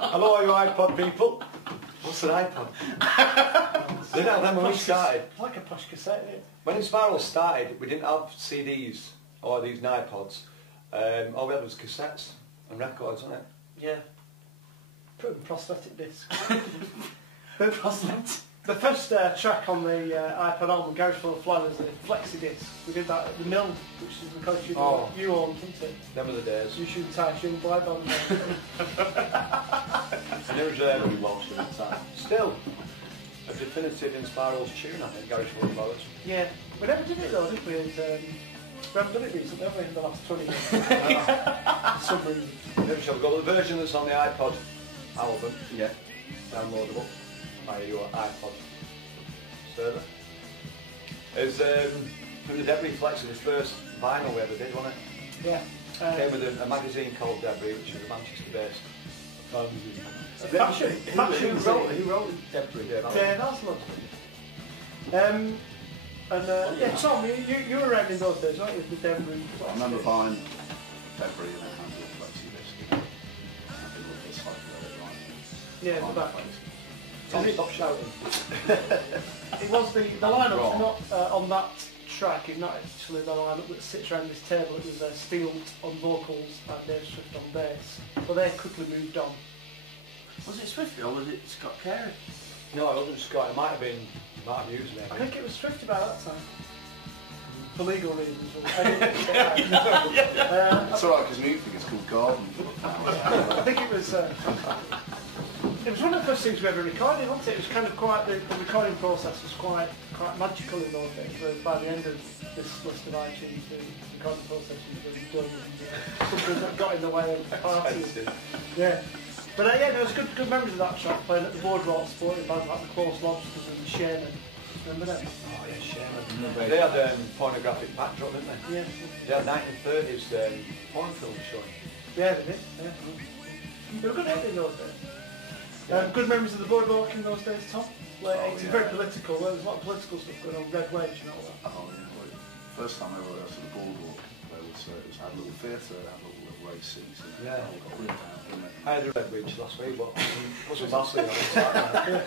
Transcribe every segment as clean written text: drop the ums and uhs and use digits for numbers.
Hello, you iPod people. What's an iPod? They didn't have them when we started. It's like a push cassette, isn't it? When Inspiral started, we didn't have CDs or these iPods. All we had was cassettes and records, wasn't it? Yeah. Put in prosthetic disc. Prosthetic. The first track on the iPod album, Garage Full of Fly, was the Flexi disc. We did that at the Mill, which is the college you owned, wasn't it? Them were the days. You shoot tight, young black band. And there was Very Welsh at the time. still a definitive Inspiral's tune, I think, Garage Full of Flowers. Yeah. We never did it though, did we? We haven't done it recently, have we, in the last 20 years? For some reason. Maybe shall we go with the version that's on the iPod album, Yeah. downloadable via your iPod server. It's from the Debris Flex, the first vinyl we ever did, wasn't it? Yeah. Came with a magazine called Debris, which is a Manchester-based Fashion. Who wrote Debris? Yeah, that's lovely. Yeah, Tom, you were around in those days, weren't you, with the Debris? I remember buying Debris and a handle of Flexi disc. I think it was like Yeah, the back. Tom, stop shouting. It was the lineup, not on that track, it's not actually the lineup that sits around this table. It was Steele on vocals and Dave Swift on bass. But they quickly moved on. Was it Swifty or was it Scott Carey? No, it wasn't Scott, it might have used me. I think it was Swifty by that time. For legal reasons. It's alright because music is called Garden Full of Flowers. I think it was one of the first things we ever recorded, wasn't it? It was kind of quite, the recording process was quite magical in those days, whereas by the end of this list of iTunes, the recording process was really done and something that got in the way of parties. Yeah. But yeah, there was good memories of that track, playing at the Boardwalk sporting bands like the Close Lobsters and the Shaman. Remember them? Oh yeah, Shaman. They had pornographic backdrop, didn't they? Yeah. They had 1930s porn films showing. Yeah, they did. Yeah. They were good at it in those days. Good memories of the Boardwalk in those days, Tom? Late 80s, very political. There was a lot of political stuff going on, Red Wedge and all that. Oh yeah, well, first time I ever went to the Boardwalk, there was it had a little theatre, it had little race seats. And Yeah. it all got ripped out, didn't it? I had a Red Ridge last week, but it wasn't massive on Saturday.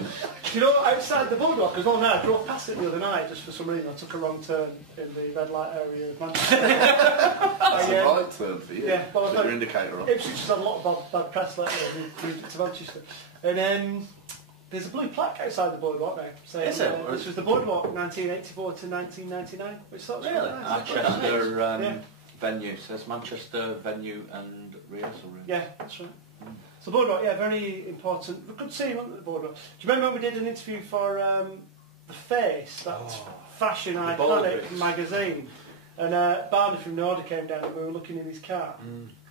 You know, outside the Boardwalk, because all night I drove past it the other night just for some reason. I took a wrong turn in the red light area of Manchester. That's a right turn for you. Yeah, well, Put your indicator on. Ipswich has had a lot of bad press lately. We moved it to Manchester. And there's a blue plaque outside the Boardwalk now saying this was the Boardwalk 1984 to 1999, which sort of Really? nice. Manchester venue. It says Manchester venue and rehearsal room. Yeah, that's right. So Boardwalk, yeah, very important. Good seeing on the Boardwalk. Do you remember when we did an interview for The Face, that fashion iconic magazine? And Barney from Norda came down and we were looking in his car.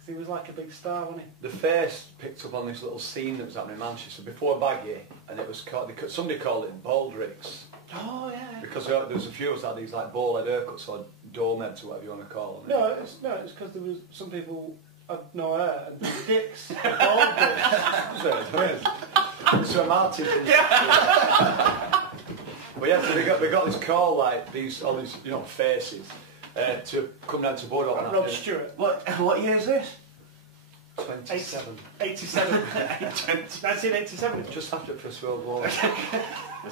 He was like a big star, wasn't he? The Face picked up on this little scene that was happening in Manchester before Baggy, and it was called, somebody called it baldricks. Oh yeah. Because there was a few of us that had these like ball head haircuts or dome heads or whatever you want to call them. No, it's because there was some people had no hair and dicks. Bald So Martin. But yeah, so we got this call like all these faces to come down to Boardwalk. Rod Stewart. What year is this? 27. 87. 1987. Just after the First World War. It's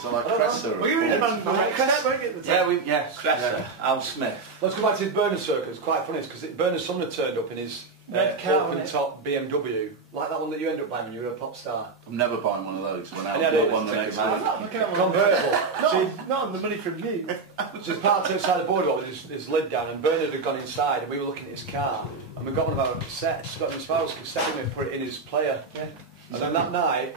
like Cressor. Were you in a band called Cressor, weren't you, at the time? Cressor. Al Smith. Let's go back to his Berners circle. It's quite funny because Berners Sumner turned up in his open top BMW, like that one that you ended up buying when you were a pop star. I'm never buying one of those. When I bought one the next day. Convertible. Not on the money from you. So he's parked outside the boardwalk with his lid down, and Bernard had gone inside, and we were looking at his car, and we got one of our cassettes, got his Inspiral's cassette, and we put it in his player. Yeah. And then that night,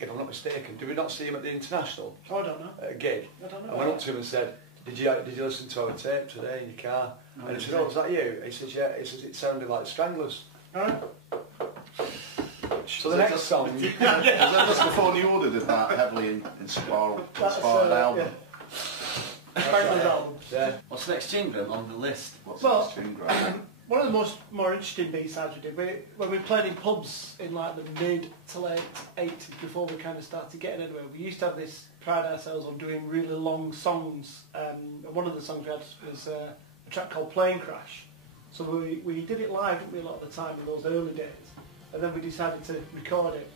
if I'm not mistaken, did we not see him at the International? Oh, I don't know. At a gig? I don't know. I went up to him and said, did you listen to our tape today in your car? No, And he said, oh, was that you? He says, yeah. He says, it sounded like Stranglers. Alright. So the next song... Was that just before New Order did that heavily inspired album? Yeah. Stranglers album. Yeah. What's the next jingle on the list? What's Well, this tune, Graham? one of the more interesting B-sides we did, when we played in pubs in like the mid to late 80s, before we kind of started getting anywhere, we used to have this, pride ourselves on doing really long songs. And one of the songs we had was a track called Plane Crash. So we did it live, didn't we, a lot of the time in those early days. And then we decided to record it.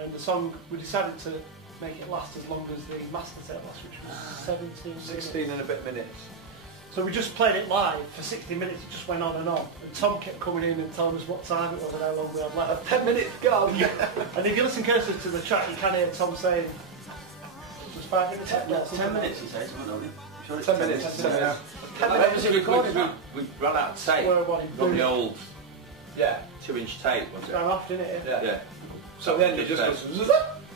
and the song, we decided to make it last as long as the master tape last, which was 17 minutes. 16 and a bit minutes. So we just played it live for 60 minutes, it just went on, and Tom kept coming in and telling us what time it was and how long we had left. 10 minutes, go! And if you listen carefully to the track, you can hear Tom saying, just 5 minutes left. Yeah, 10 minutes, he says, don't you? Sure, 10 minutes, 10 minutes. 10 That minutes was of we recording that. ran out of tape. Swear what he Got the did. old Yeah. 2-inch tape, was it? Ran off, didn't it? Yeah. Yeah. So then you just goes...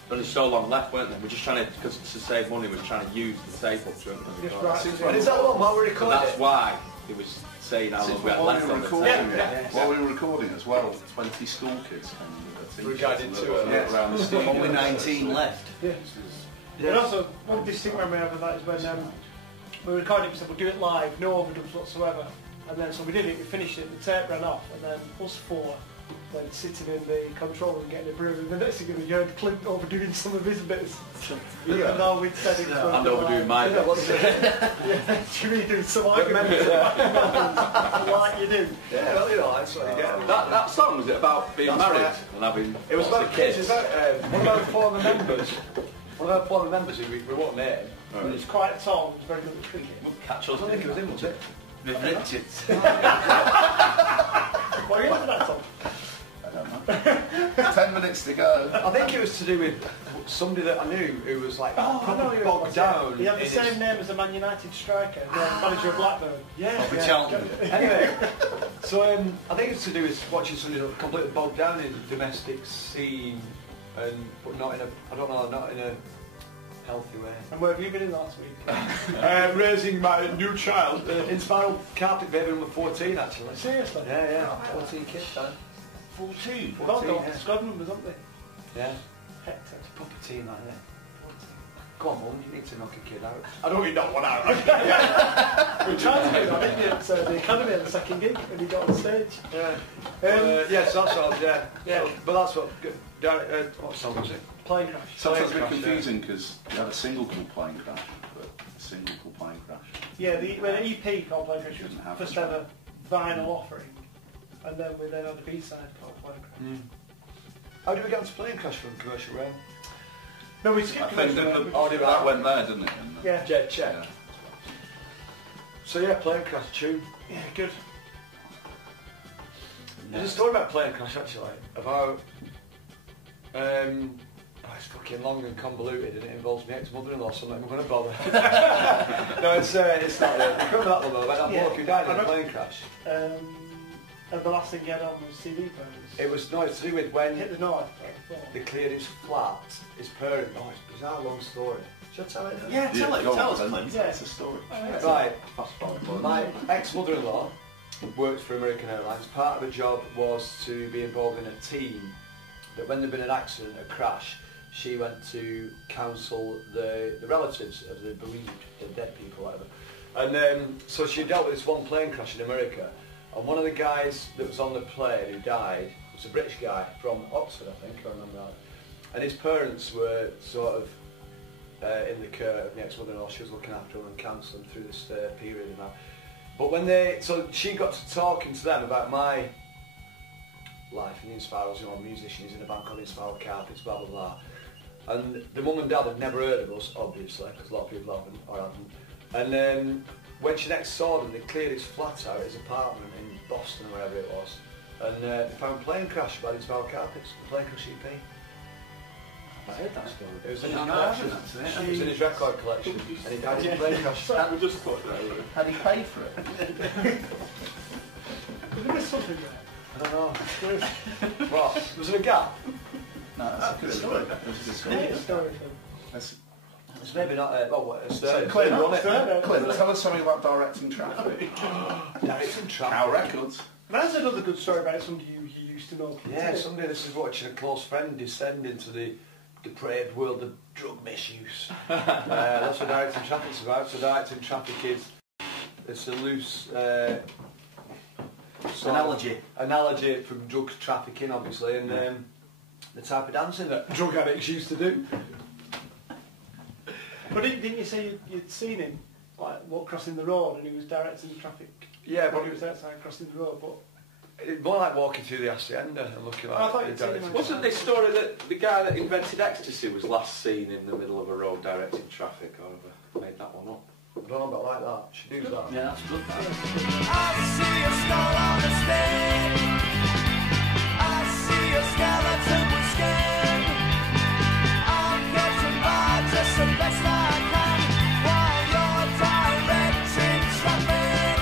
But there's so long left, weren't there? We're just trying to, because to save money, we're trying to use the tape up to it. Just right. And is that long while we're So recording? that's why he was saying how long we had While left we were on the recording, tape. Yeah. while we were recording as well, 20 school kids came We got into it. around the studio. Only 19 left. Yeah. And also, one distinct memory I have of that is when we recorded it, we said we'll do it live, no overdubs whatsoever. And then, so we did it, we finished it, the tape ran off, and then us four went sitting in the control room getting a brew, and the next thing you heard Clint overdoing some of his bits. Yeah. And now we'd said it. And overdoing my Yeah, what's it? Yeah, Jimmy doing some arguments like you do. Yeah, well, you know, that's what you get. That song, was it about being That's married right. and having It was lots about of kids. It's about one of our former members. One of our former members who we won't name. He was quite tall, he was very good at cricket. Catch I us. don't think it was him, was it? What are you into that song? I don't know. 10 minutes to go. I think it was to do with somebody that I knew who was like I know proper who it bogged was, down. He had the in same his- name as the Man United striker, the manager of Blackburn. Yeah. Bobby Charlton. Anyway, so I think it's to do with watching somebody that's completely bogged down in the domestic scene, but not in a, I don't know, not in a healthy way. And where have you been in last week? Raising my new child, Inspiral carpet baby number 14 actually. Seriously? Yeah, 14 kids, Dan. 14. We've all 14, got yeah. squad numbers, haven't they? Yeah, Hector. it's a proper team like that. Go on, Mum, you need to knock a kid out. I don't need that one out. We tried to do that, didn't you, at the Academy at the second gig when he got on stage. Yeah. Um, So that's what, yeah. Yeah. So, but that's what, what song was it? Plane crash. Sometimes a bit Crash, yeah. confusing because you had a single called Plane Crash, but a single called Plane Crash. Yeah, we had an EP called Plane Crash, which was Didn't have the first the ever vinyl offering. And then we then had the B-side called Plane Crash. How did we get into Plane Crash from Commercial Rail? No, we I skipped think commercial that, rail. that went there, didn't it? And, Yeah. Jet check. yeah. So yeah, Plane Crash tune. Yeah, good. There's a story about Plane Crash actually, about it's fucking long and convoluted and it involves my ex-mother-in-law, so I'm not going to bother. No, it's not it. Remember that one though, about that Yeah. bloke who died in I a remember- plane crash? And the last thing he had on was CD players. It was, no, it's to do with when Hit the north. they cleared his flat, his parent, oh it's a bizarre long story. Should I tell it? Yeah, tell Go us, on, Clint. Yeah. It's a story. Right, Fast forward. my ex-mother-in-law worked for American Airlines. Part of the job was to be involved in a team that when there'd been an accident, a crash, she went to counsel the relatives of the bereaved, the dead people, whatever. And so she dealt with this one plane crash in America, and one of the guys that was on the plane who died was a British guy from Oxford, I think, I remember that. And his parents were sort of in the care of my ex-mother-in-law. She was looking after him and counselling through this period and that. But so she got to talking to them about my life in Inspiral, you know, I'm a musician, he's in a band called Inspiral Carpets, blah blah blah. And the mum and dad had never heard of us, obviously, because a lot of people haven't or hadn't. And then when she next saw them, they cleared his flat out, his apartment in Boston or wherever it was, and they found Plane Crash by the Inspiral Carpets, the Plane Crash EP. I heard that story. It was in his No, I collection. haven't, It was in his record collection, and he died in a plane crash. We just put that over. Had he paid for it? There was something there. I don't know. What? Was it a gap? No, that's a good story. That's a good story. Great story for him. That's- It's maybe not a So, Clint, tell us something about directing traffic. Directing traffic. Cow Records. That's another good story about somebody you used to know. Yeah, someday this is watching a close friend descend into the depraved world of drug misuse. That's what directing traffic's about. So directing traffic is, it's a loose analogy from drug trafficking, obviously, and the type of dancing that drug addicts used to do. But didn't you say you'd seen him like walk crossing the road and he was directing the traffic? Yeah, when but he was outside crossing the road, but It's more like walking through the Hacienda and looking like... I thought you'd seen him. Wasn't this story that the guy that invented ecstasy was last seen in the middle of a road directing traffic, or have I made that one up? I don't know, but I like that. She does that. Yeah, that's good. That. I see a skull on the stand. I see a skeleton with skin. I'm getting by just the best I can while you're directing traffic.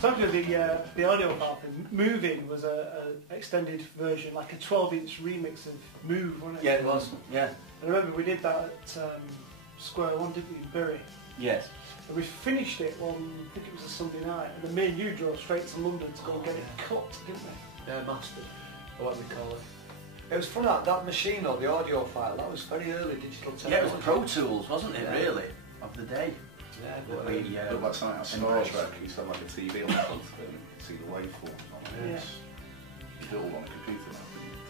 Talking of the audio file thing, Moving was a extended version, like a 12-inch remix of Move, wasn't it? Yeah, it was. Yeah. And I remember we did that at Square One, didn't we, in Bury? Yes. And we finished it on, I think it was a Sunday night, and then me and you drove straight to London to go and get it cut, didn't we? Yeah, mastered, or what we call it. It was fun, that machine or the audio file, that was very early digital technology. Yeah, it was Pro Tools, wasn't it? Yeah. Really, of the day. Yeah, That but, we, It looked like something out of Star embraced. Trek. You used to have like a TV on the front of it and see the waveforms on it. Yeah. You do it all on a computer now.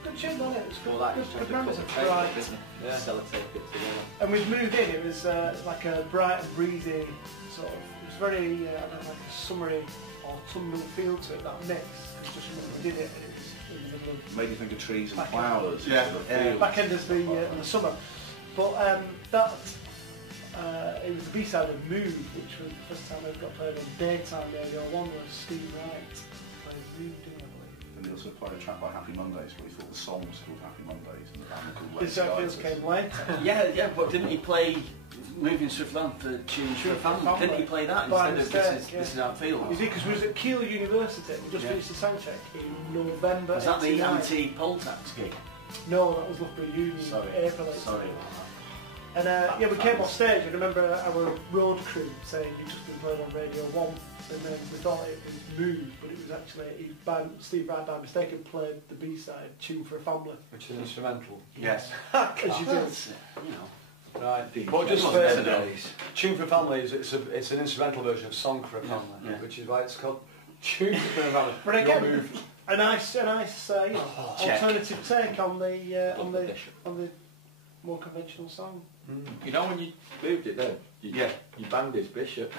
Good tune, wasn't it? It was good, Well, that good, just good had to memories put of the tape, Bright. didn't it? Yeah. Sellotape it together. And we'd moved in, it was like a bright and breezy sort of, it was very, I don't know, like a summery autumnal feel to it, that mix. Just when we did it, it was in the middle of Made you think of trees and Back flowers. Yeah, instead of yeah. fields. back end of the summer. But it was the B-side of Move, which was the first time I got played on daytime radio. One was Steve Wright played Move, didn't I believe? And he also played a track by Happy Mondays, but he thought the song was called Happy Mondays and the band were called This Lazy Fields Itis. came later. Yeah, but didn't he play Moving Swiftly On for Tune for a Family? Didn't he play that By instead of mistake, This Is How It Feels? You see, because we was at Keele University, we just Yeah. finished the sound check in November. Was that the 89. anti-poll tax gig? No, that was Loughborough Union, Sorry. April 89. Sorry. And yeah, we came off stage. I remember our road crew saying you've just been played on Radio 1, and then we thought it was Move, but it was actually Steve Wright by mistake had played the B-side, Tune for a Family. which is instrumental. Yes. As you do. That's it, you know. Right. Deep. But just It for wasn't better days. Tune for Families, it's an instrumental version of Song for a Family, Yeah. which is why it's called Tune for a Family. But Your again, Move. a nice you know, Check. alternative take on the Bishop. more conventional song. You know when you moved it then? You banged his bishop.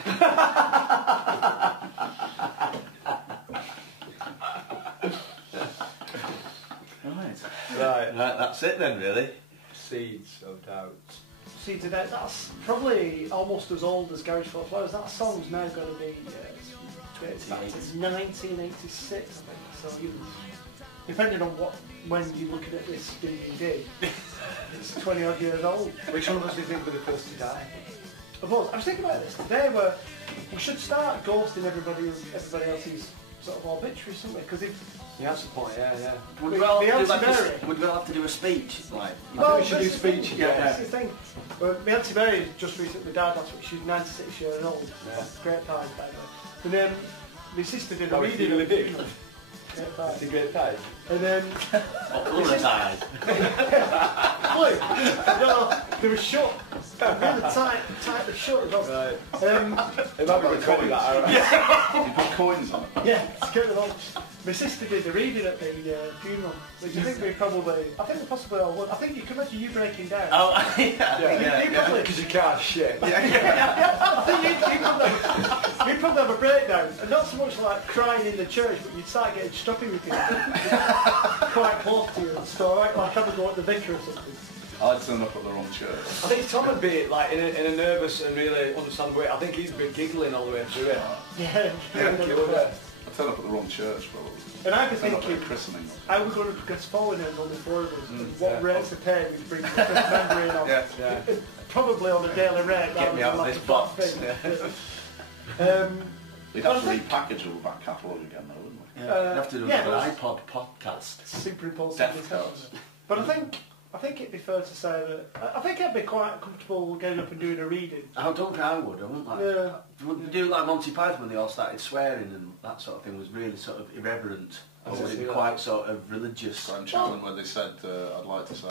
Right. Right. Right, that's it then, really. Seeds of Doubt. See, today that's probably almost as old as Garage for Flowers. That song's now going to be dates back to 1986, I think. So depending on when you're looking at this DVD, it's 20 odd years old. Which one of us do you think were the first to die? Of course, I was thinking about this today. We should start ghosting everybody else's sort of obituaries, shouldn't we? Because if Yeah, that's the point, yeah. Would we all The do like Auntie Mary. would we all have to do a speech? Like, I think we should do that's the thing. speeches, That's the thing. Well, my Auntie Mary just recently died last week. She's 96 years old. Yeah. Great time, by the way. And then my sister did a That was reading. really of- big. Great That's a time. great time. And then lunatic. look, no, they were shut. Really tightly shut as well. Right. Um, It might be recording that, alright. You put coins on it. yeah, to get them on. My sister did a reading at the funeral, which I think we possibly all would. I think you can imagine you breaking down. Oh, You probably, Because you can't shit. I think you'd probably have a breakdown, and not so much like crying in the church, but you'd start getting stuffy with people quite close to you and so like have a go at the vicar or something. I'd turn up at the wrong church. I think Tom would be like in a nervous and really understandable way. I think he'd be giggling all the way through it. Yeah. He would, I'd turn up at the wrong church, probably. And I'd be Turn up at a thinking, christening. how we're going to progress forward and only four of us, and what yeah. rates of pay we bring the first member in on. Yeah. Probably on a daily rate. Get me out of this box. We'd have to repackage all the back catalogue again, though, wouldn't we? Yeah, you'd have to do yeah, an but- iPod podcast. Superimpulsive Death attention. codes. But I think it'd be fair to say that I think I'd be quite comfortable getting up and doing a reading. I don't think I would. I wouldn't like. Yeah. Would you do like Monty Python when they all started swearing and that sort of thing was really sort of irreverent, or would it be quite sort of religious? Graham Chapman, where they said, I'd like to say,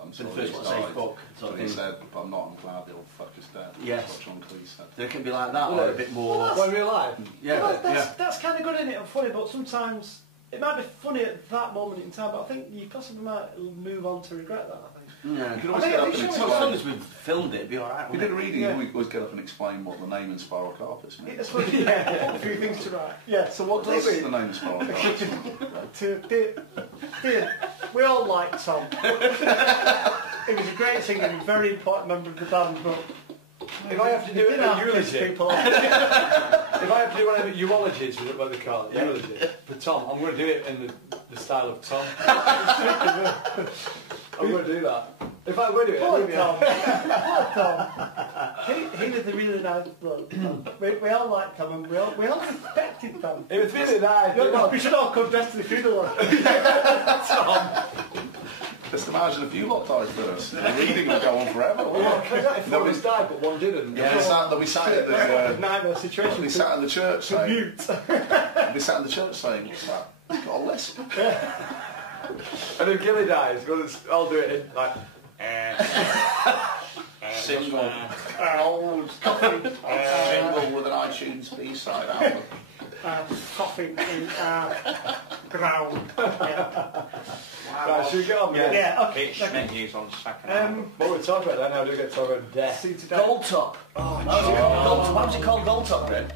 I'm The sorry first he's one to say died. fuck, sort of But he thing. said, but I'm not, I'm glad the old fuck is dead. Yes. That's what John Cleese said. They can be like that, or a bit more. Well, Well, in real life. Yeah, Well, that's kind of good, isn't it? And funny, but sometimes it might be funny at that moment in time. But I think you possibly might move on to regret that. I think. Yeah. You could always get up and As long explain. as we've filmed it, it'd be alright. If we did a reading, we always get up and explain what the name Inspiral Carpets means. It's funny, yeah, a few things to write. Yeah, so what What's does the name Inspiral Carpets mean? Dear, we all like Tom. He was a great singer and a very important member of the band, but If I have to do didn't a have kids eulogy, people. if I have to do one of the eulogies, is what they call it, eulogy, for Tom, I'm going to do it in the style of Tom. I'm going to do that. If I'm going to do it, Poor I'll do it. Tom. Poor Tom. He was a really nice bloke. We all liked Tom and we all respected Tom. It was really nice. We should all come dressed to the funeral. Just imagine if you lot died first. The reading would go on forever. If one was died, but one didn't. Yeah, they'll be sat in the Nightmare situation. they'll be sat in the church saying. Mute. They'll be sat in the church saying, "What's that? You've got a list." And if Gilly dies, I'll do it in like. Single. Old coffee. Single with an iTunes B-side album. Coffee in our ground. Yeah. Right, should we get on with it? Yeah, okay. Pitch menus on second. What we're talking about then, now do we get to talk about death? See today. Gold Top. Why was it called Gold Top, Greg?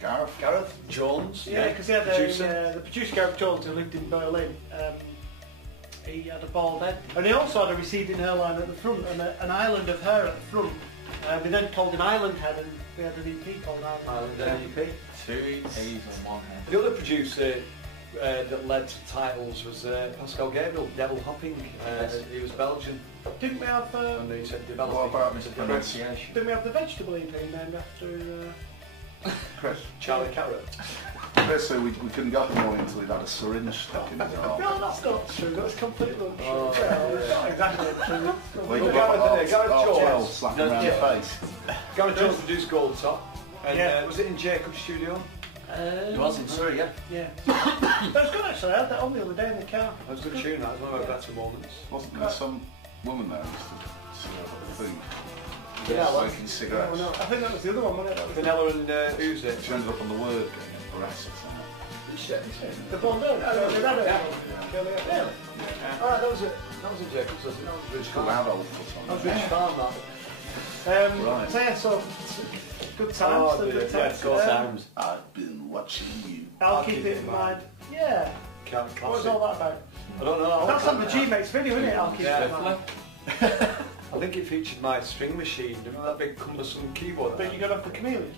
Gareth Jones. Yeah, because he had producer. the producer Gareth Jones who lived in Berlin. He had a bald head, and he also had a receding hairline at the front and an island of hair at the front. They then called him Island Head, and we had an EP called Island EP. 2 EPs and 1 head. The other producer that led to titles was Pascal Gabriel, Devil Hopping. He was Belgian, Didn't we have? and he said What developing. about Mr. Pronunciation. Didn't we have the vegetable EP named after? Chris? Charlie Carrot. Chris, so we couldn't go up in the morning until he'd had a syringe stuck in his arm. No, that's not true. That's completely untrue. Oh, Well, it's not exactly true. Well, Well, you Gareth, got didn't it? Gareth half Jones. 12 slapping around your face. Gareth Jones produced Gold Top. And Yeah. was it in Jacob's studio? It was in Surrey, yeah. Yeah. That was good actually. I had that on the other day in the car. That was a good tune, that was one of our better moments. Wasn't there some woman there who used to serve up food? Yeah, Smoking cigarettes. Oh, no, I think that was the other one, wasn't it? That was Vanilla and Uzi. She ended up on the word game, breasts or something. Shit. the Bondo. Yeah. Really? Alright, that was it. That was a Jacob's, wasn't it? That was Rich It's called Farm. adult or That was something. Rich Farm, that. Right. So yeah, so good times. Oh, still dear, good yeah, times. good times. I've been watching you. I'll keep it in mind. Yeah. Can't What was classic. all that about? I don't know. That's on the G-Mates video, isn't it? I'll keep Yeah. it in mind. I think it featured my string machine. Do you remember that big cumbersome keyboard? But you got off the chameleon.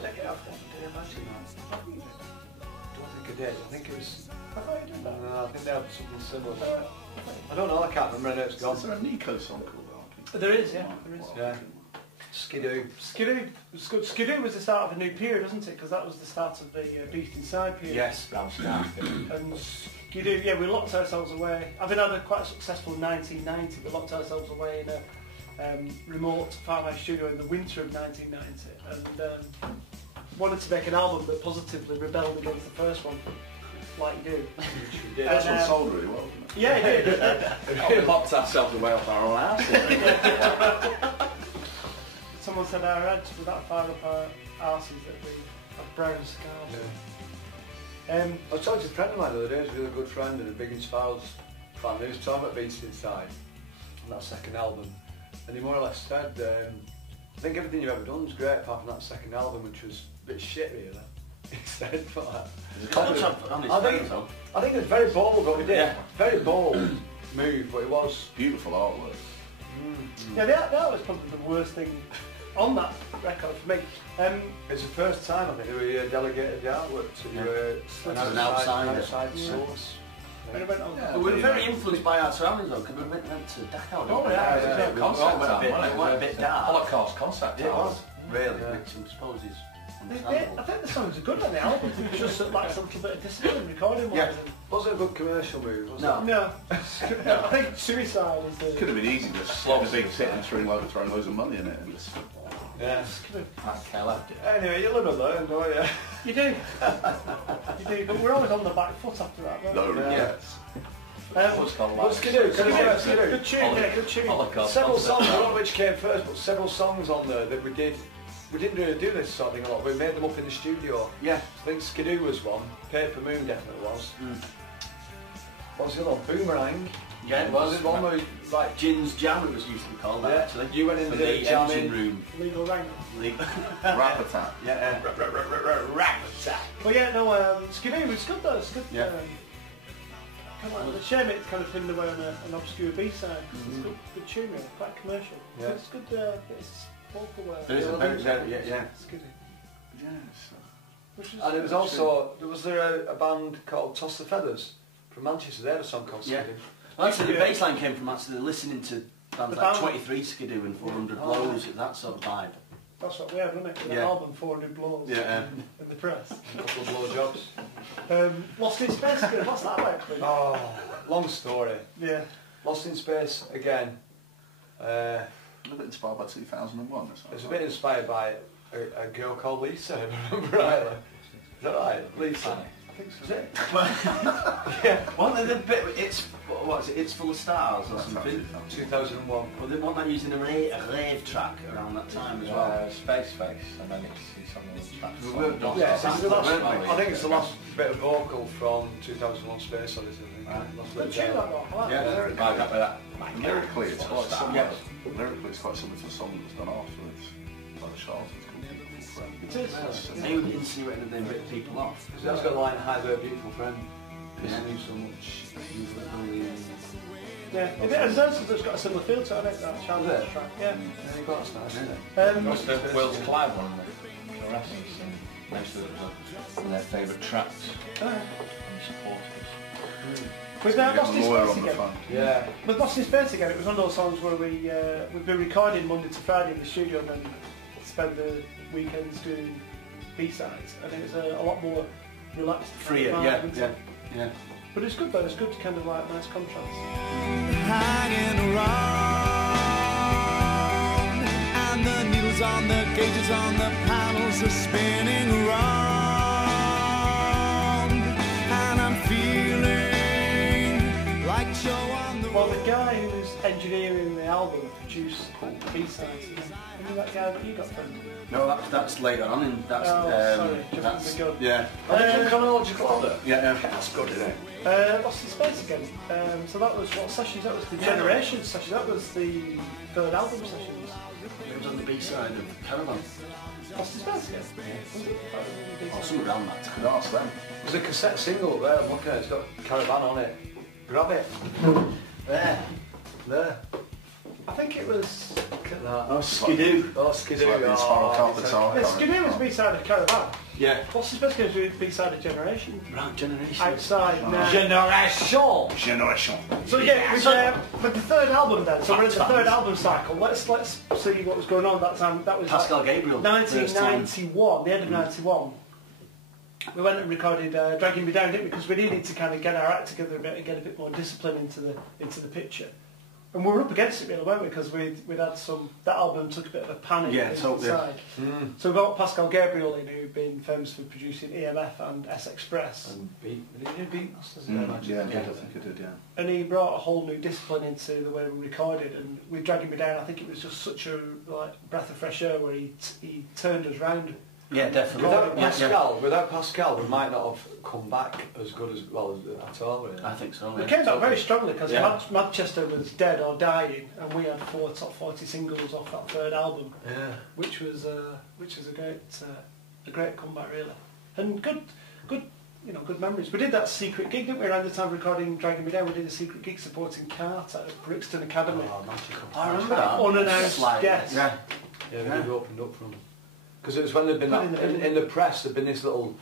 Did I get off that? Did I imagine that? I don't think I did. I think it was... I thought you did that. No, I think they had something similar. I don't know, I can't remember. I know it's gone. Is there a Nico song called Arky? There is, yeah. There is. Yeah. Skidoo. Skidoo was good. Skidoo was the start of a new period, wasn't it? Because that was the start of the Beast Inside period. Yes, that was And Skidoo, yeah, we locked ourselves away. Having had a quite successful 1990, we locked ourselves away in a remote farmhouse studio in the winter of 1990 and wanted to make an album that positively rebelled against the first one, like you do. That's what sold really well, wasn't it? Yeah, it did. We locked ourselves away off our own house. Someone said our heads were that far up our arses that we have brown scars. I was talking to a friend of mine the other day, who's a really good friend and a big Inspiral fan. He was talking about Beast Inside and that second album, and he more or less said, I think everything you've ever done is great apart from that second album, which was a bit shit really. He said, but I think it was very bold what we did. Yeah. Very bold move, but it was. Beautiful artwork. Yeah, that was probably the worst thing on that record for me. It's the first time I think that we delegated the artwork to an outside source. When it went on. But we were very influenced by our surroundings though, because we went to Dachau. Oh, yeah, we went a bit dark. Holocaust concept. Yeah, it was. Really, Yeah. which I suppose is I understandable. think the songs are good on the album, it's just that lacks a little bit of discipline recording wise. Yeah. Wasn't a good commercial move, was No. it? No. I think Suicide is the... Could have been easy just slog a big hit and throwing loads of money in it and just... Yeah. Keller. Anyway, you live and learn, don't you? You do. You do, but we're always on the back foot after that, right? No Yeah. regrets. What's Skidoo? Skidoo. Good tune, yeah, good tune. Holocaust Several concept. songs, I don't know which came first, but several songs on there that we did. We didn't really do this sort of thing a lot. We made them up in the studio. Yeah. I think Skidoo was one. Paper Moon definitely was. What was the other one? Boomerang. Yeah, Was it one where like Gin's Jam it was used to be called that, Yeah. actually. You went into For the the jam engine in. room. Legal wrangle. Rap attack. Yeah, Rap Attack? But yeah, no, Skidoo was good though. It's good. Yeah. Kind of like, the shame it's kind of hidden away on an obscure B-side. It's good tune, really, quite commercial. Yeah. It's good. It's vocal work. There is a very, yeah. Skidoo. Yes. Which is, And it was also, was there a band called Toss the Feathers from Manchester? They had a song called Yeah. Skidoo. Well, actually, the bass line came from actually listening to bands The like band- 23 Skidoo and 400 Blows, that sort of vibe. That's what we had, wasn't it? With Yeah. an album, 400 Blows Yeah. in the press. A couple of blowjobs. Lost in Space again, what's that about, please? Oh, long story. Yeah. Lost in Space again. A little bit inspired by 2001. It's a bit inspired by a girl called Lisa, if I remember rightly. Is that right? Lisa? I think so. Is it? Yeah. Well, the bit, what is it? It's Full of Stars or That's something. 2001. Well, they want that using a rave track around that time as well. Space Face, and then it's some of the tracks. We weren't done. Yeah, Sounds it's the last, like weren't I think it's the last bit of vocal from 2001 Space Odyssey. Right. Last Good bit tune, of that though. I like Yeah. that. Back up with that. Lyrically, it's quite similar. Yeah. Lyrically, it's quite similar to a song that was done afterwards by the Charlatans called Beautiful Friend. It is. They would insinuate that they rip people off. Because that's got the line, hi there, beautiful friend. Missing you so much. You literally... Yeah, it's has got a similar feel to it, I think, that Is Charlotte it? track. Yeah. There you go, that's nice, isn't it? What's the Will's Clyde one, the Fluorescence, and most of their favourite tracks Alright. and supporters. With Get Lost the in lawyer Space on the again. phone. Yeah. With Lost in Space again, it was one of those songs where we'd been recording Monday to Friday in the studio and then spend the weekends doing B-sides, and it was a lot more relaxed. Freer, vibe, yeah, wasn't yeah, it? yeah. But it's good though, it's good to kind of like nice contrast. Hanging around, and the needles on the gauges on the panels are spinning around, and I'm feeling like Joe on the Well, the guy who's engineering the album produced B-sides. Remember that guy that you got from? No, that's later on, and that's Oh, sorry, jumping that's the gun. yeah, Chronological order. yeah. That's good, isn't it? Lost in Space again. So that was what sessions? That was the Generation sessions. That was the third album sessions. It was on the B side of Caravan, Lost in Space again. Was it? That was the or B-side. something around that. Could ask them. There's a cassette single there, I'm looking at it, it's got Caravan on it. Grab it. There. There. I think it was. Look at that. Oh, Skidoo. Oh, It's Skidoo. like the Inspiral Carpet it's Song. Yeah, Skidoo was B-side of Caravan. Yeah. Lost in Space again was B-side of Generation. Round Generation. Outside now. Generation. Generation. So yeah, with the third album then. So we're in the third album cycle. Let's see what was going on at that time. That was Pascal Gabriel. first time. 1991, the end of 91. We went and recorded Dragging Me Down, didn't we? Because we needed to kind of get our act together a bit and get a bit more discipline into the picture. And we were up against it really, weren't we? Because we'd had that album took a bit of a panic Yeah, totally. inside. So we got Pascal Gabriel in, who'd been famous for producing EMF and S Express. And Beat. Did he do Beatmasters? Yeah, I think it did, yeah. And he brought a whole new discipline into the way we recorded, and with Dragging Me Down, I think it was just such a breath of fresh air where he turned us round. Yeah, definitely. Without Pascal, we might not have come back as good as at all. Really. I think so. We Yeah. came back very strongly because Yeah. Manchester was dead or dying, and we had 4 top 40 singles off that third album, Yeah. which was a great comeback really, and good memories. We did that secret gig, didn't we, around the time of recording Dragging Me Down? We did a secret gig supporting Carter at Brixton Academy. Oh, magical. I remember that. Unannounced guest. Yeah. Yeah, Yeah. we opened up from. Because it was when there'd been Put in that, the- in the press, there'd been this little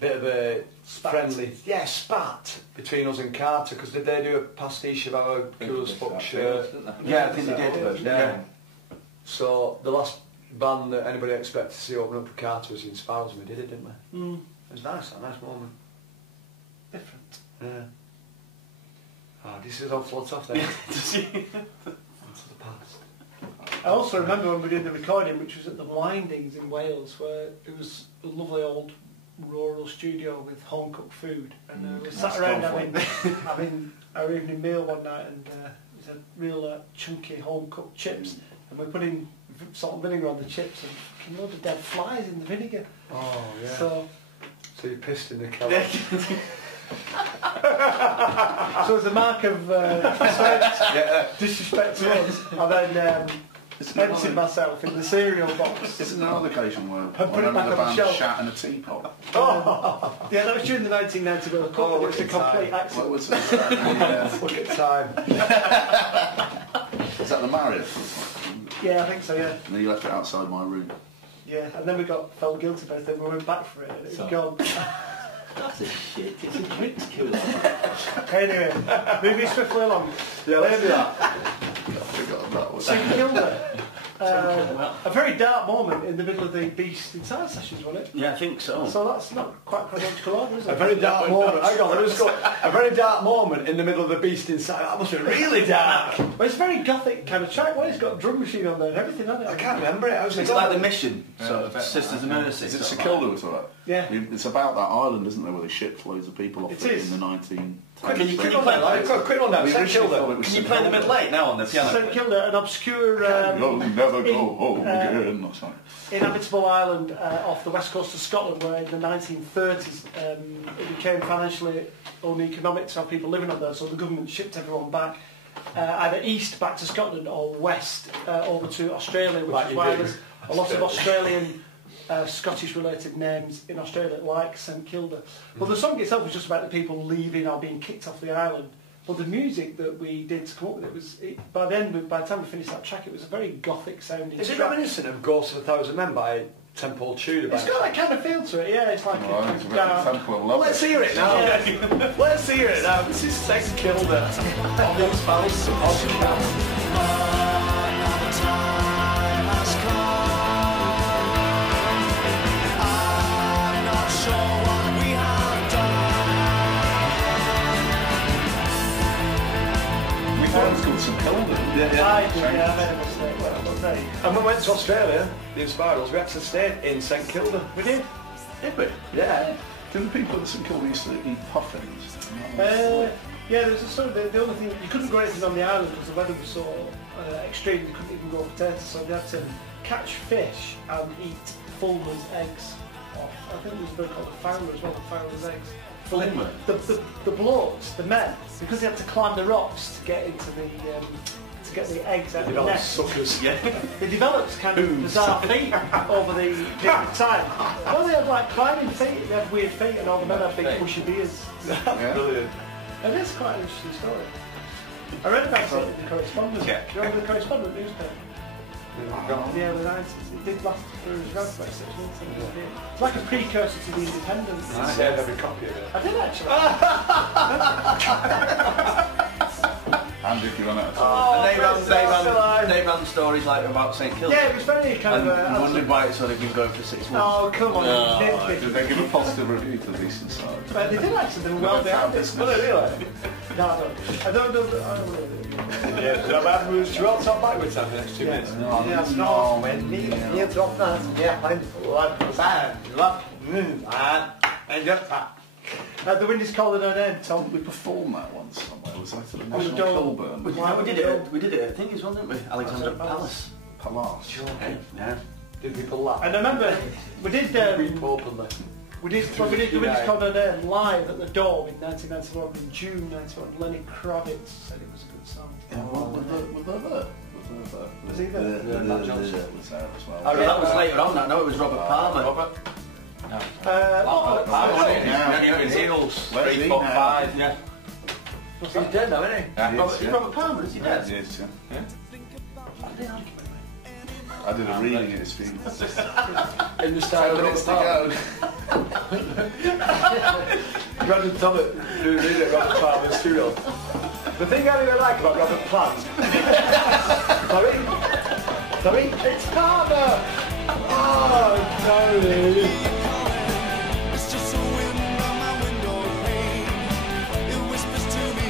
bit of a Spat. friendly, spat between us and Carter. Because did they do a pastiche of our Cool as Fuck shirt? Yeah, I think they did. Yeah. So the last band that anybody expected to see open up for Carter was Inspiral, and we did it, didn't we? Mm, It was nice, a nice moment. different. Yeah. Ah, this is all float off then. Into the past. I also remember when we did the recording, which was at the Windings in Wales, where it was a lovely old rural studio with home cooked food, and we sat around having our evening meal one night, and it was a real chunky home cooked chips, and we put in salt and vinegar on the chips, and fucking load of dead flies in the vinegar. Oh, yeah. So So you pissed in the cellar. So as a mark of disrespect to us, I then emptied myself in the cereal box. Isn't there another occasion where put one it member back of the on the band shelf. shat in a teapot? Yeah, that was during the 1990 World Cup. It was a complete What accident. was Look at time. is that the Marriott? Yeah, I think so, yeah. And then you left it outside my room. Yeah, and then we felt guilty about it. We went back for it and it was gone. That's a shit. It's a drink to kill. Anyway, moving swiftly along. Yeah, let's do that. I forgot that one. St Kilda. A very dark moment in the middle of the Beast Inside sessions, wasn't it? Yeah, I think so. So that's not quite chronological order, is it? A very dark moment. Hang on, let me just go. A very dark moment in the middle of the Beast Inside. That must be really dark. Well, it's a very gothic kind of track. Well, it's got a drum machine on there and everything, hasn't it? I can't remember it. It's like The Mission, sort of, Sisters of Mercy. Is it sort St of Kilda we're talking about? Yeah. It's about that island, isn't there, where they shipped loads of people off It it is. in the 1910s. Can you Quick play one down. Quick one down. We St originally thought Kilda. it was Can you St play the Kilda. mid late now on the piano? St Kilda, an obscure You'll never go home uh, again. Or something. inhabitable island off the west coast of Scotland where in the 1930s it became financially uneconomic to have people living up there, so the government shipped everyone back either east back to Scotland or west over to Australia, which Like is you why do. there's a lot of Australian Scottish related names in Australia like St Kilda. Well, the song itself was just about the people leaving or being kicked off the island. But the music that we did to come up with by the time we finished that track, it was a very gothic sounding Is it track. reminiscent of Ghost of a Thousand Men by Temple Tudor? It's got that kind of feel to it, yeah. It's like Well, a it's a bit dark. Temple of Well, Love. let's hear it now. Let's hear it now. This is St Kilda on the Inspiral podcast. We thought it was called St Kilda. I made a mistake. Well, okay. And when we went to Australia, the Inspirals, we actually stayed in St Kilda. We did. Did we? Yeah. Didn't the people at St Kilda used to eat puffins? Yeah, there was a sort of the only thing you couldn't grow anything on the island because the weather was so extreme. You couldn't even grow potatoes, so they had to catch fish and eat Fulmer's eggs. I think there's a bird called the fowler as well. The fowler's eggs. Fulmer? The blokes, the men, because they had to climb the rocks to get into the to get the eggs out of the Developed nest. suckers. Yeah. They developed kind of bizarre feet over the period of time. Well, they had like climbing feet, they had weird feet, and all the men had big bushy beards. Yeah. Brilliant. And it's quite an interesting story. I read about it in the Correspondent. Yeah. Do you remember the Correspondent newspaper? In the early 90s. It did last for around about 6 months. It's like a precursor to the Independent. I saved every copy of it. I did actually. And if you run out of time. And they ran stories like about St Kilda. Yeah, it was very kind And of you wondered why it's only been going for 6 months. Oh, come on. Did they give a positive review to the Beast Inside? But they did actually, they were well behind it. Well, really? No, I don't know. Yeah, so I'm having to all talk backwards after the next 2 minutes. Yes, no, when me, you drop that, yeah, find what bad, and just the wind is colder than end, Tom. We performed that once somewhere. Was that at the the National Dome. Kilburn? We did it at things, wasn't it? Alexandra Palace. Palace. Yeah. Did people laugh? And I remember we did Weep openly. the wind is colder than end live at the Dome in 1991. In June 91, Lenny Kravitz said it was a good song. Was he there? Matt Johnson. Was there as well. Oh, that was later on. No, it was Robert Palmer. Robert? Oh, Yeah, in Eagles. Where's 3, he 4, now? 5. Yeah. He's dead now, isn't he? Yeah. Robert Palmer, is he dead? Yes, yeah. Yeah. I did a reading at his funeral. In the style 10 of minutes Robert to Palmer. go. Brandon Tommett who read it Robert Palmer's funeral. The thing I really like about Robert Plant. Sorry? It's Palmer! Oh, sorry. It's just a wind on my window pane. It whispers to me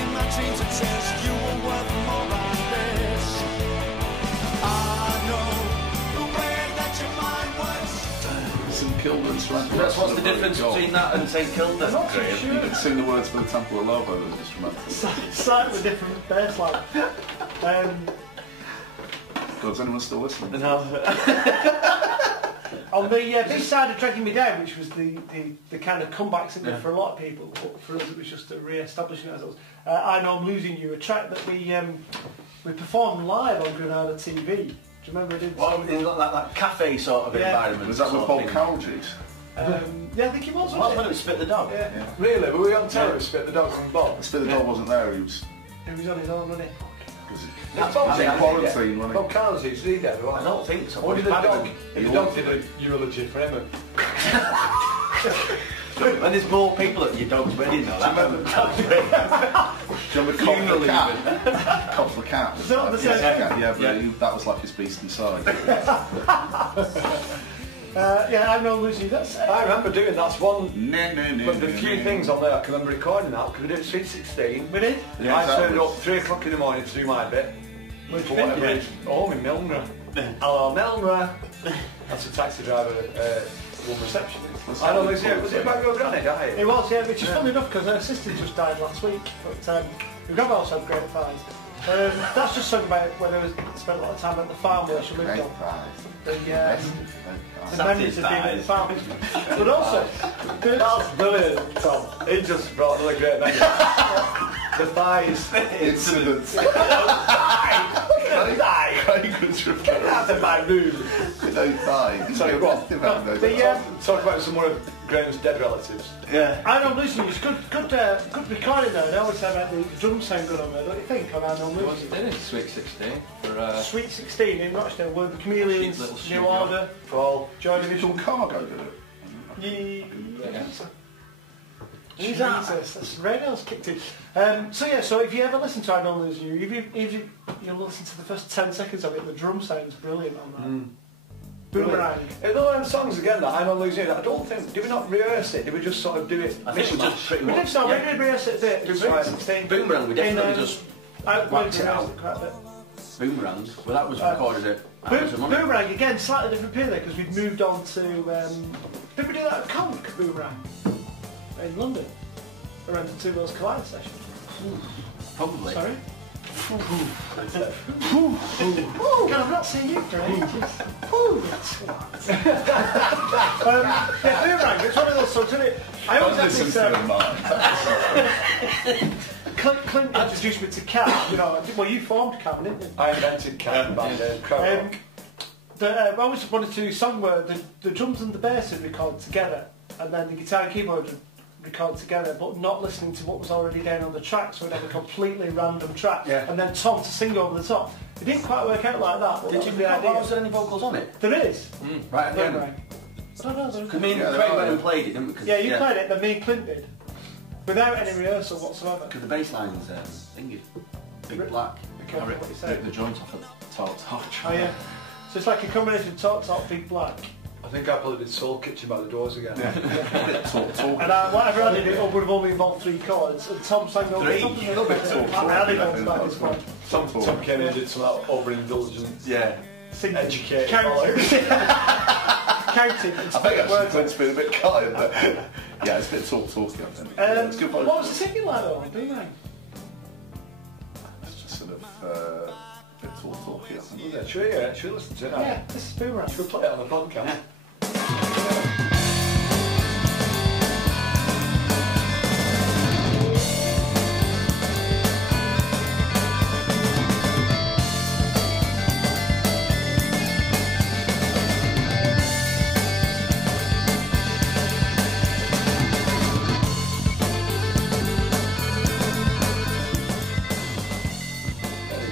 in my dreams. It says you were worth more than this. I know the way that your mind works. St Kilda and St That's what's the difference between that and St Kilda? I'm not too You sure. could sing the words for the Temple of Love over the instrumental. Slightly different bass line. God, is anyone still listening? No. On the B-side of Dragging Me Down, which was the kind of comeback single for a lot of people, but for us it was just a re-establishing ourselves. I Know I'm Losing You, a track that we performed live on Granada TV. Do you remember it? Well, in that cafe sort of environment. Was that with Bob Cowlgees? Yeah, I think he was. It was when it was Spit the Dog. Yeah. Really? Were we on terror with Spit the Dog and Bob? Spit the Dog wasn't there, he was... He was on his own, wasn't he? That's Bob's in quarantine, wasn't he? Bob Cowlgees, is he dead? I don't think so. What did the dog? The dog did a eulogy for him. When there's more people at your dog's wedding, though, that Do you remember Cop the Cat? Cop the Cat. Is that what they said? Yeah, but that was like his beast inside. Yeah, I Know I'm Losing You. That's. I remember doing that's one. No. But the few things on there I can remember recording that because we did Sweet 16. We did. Yeah, I exactly. turned up 3 o'clock in the morning to do my bit. Which For bit? whatever Yeah. reason. Home in Milner. Hello, Milner. That's a taxi driver, one receptionist. I don't know, was it about your granny, died? It was, yeah, which is funny enough because her sister just died last week. But we've got also had great finds. That's just something about when I spent a lot of time at the farm where she lived on. The memories of being at the farm. But also, That's brilliant, Tom. It just brought another great memory. The thighs. Incidents. Craig was Get out of my room. no thighs. Sorry, go on. The, Talk about some more of Graham's dead relatives. Yeah. I Know I'm Losing You. It's good recording though. They always say about the drum sound good on there, don't you think? On I Know I'm It was Losing You. did it, Sweet 16 for Sweet 16 in Rochdale, were the Chameleons, Little New studio. Order, Paul. Joy Did Division. Cargo did it? Yeah. Jesus, that's radio's kicked in. So if you ever listen to I Know I'm Losing You, if you'll listen to the first 10 seconds of it, the drum sound's brilliant on that. Boomerang. In all them songs again that I Know I'm Losing You, I don't think, did we not rehearse it? Did we just sort of do it? I think we just pretty We much... did so, we did rehearse it a bit. That's Sweet right. 16. Boomerang, we definitely just I whacked it out. rehearsed it quite a bit. Boomerangs. Well, that was recorded at Amazon, wasn't it? Boomerang, again, slightly different period there because we've moved on to... did we do that at Conk, Boomerang? In London? Around the Two Worlds Collide session. Probably. Sorry? God, I've not seen you for ages. Yeah, Boomerang, it's one of those songs, isn't it? I always have this... Clint introduced me to Cam, you know, well you formed Cam, didn't you? I invented Cam back then. I always wanted to do a song where the drums and the bass would record together and then the guitar and keyboard would record together but not listening to what was already down on the track, so we'd have a completely random track and then Tom to sing over the top. It didn't quite work out like that, but Did that you was the idea. was there any vocals on it? There is. Right at the end. Boomerang. I don't know. Because me and Craig went and played it, didn't we? 'Cause- Yeah, you played it, then me and Clint did. Without any rehearsal whatsoever. Because the bass line's thingy. Big Black. Be careful what you say. the joint off a Talk Oh yeah. So it's like a combination of Talk, Big Black. I think I probably did Soul Kitchen by the doors again. Talk. And whatever I did, it would have only involved 3 chords. And Tom sang over something a little bit. I added on to that at this point. Tom came in and did some overindulgent, Singing. educated. Counting. I think actually Clint's been a bit kind, but yeah, it's a bit talky, I think. It's good What fun. was the singing like though? Boomerang? It's just sort of a bit talky, I think. Yeah, should we listen to it now? Yeah, this is Boomerang. Should we play it on the podcast?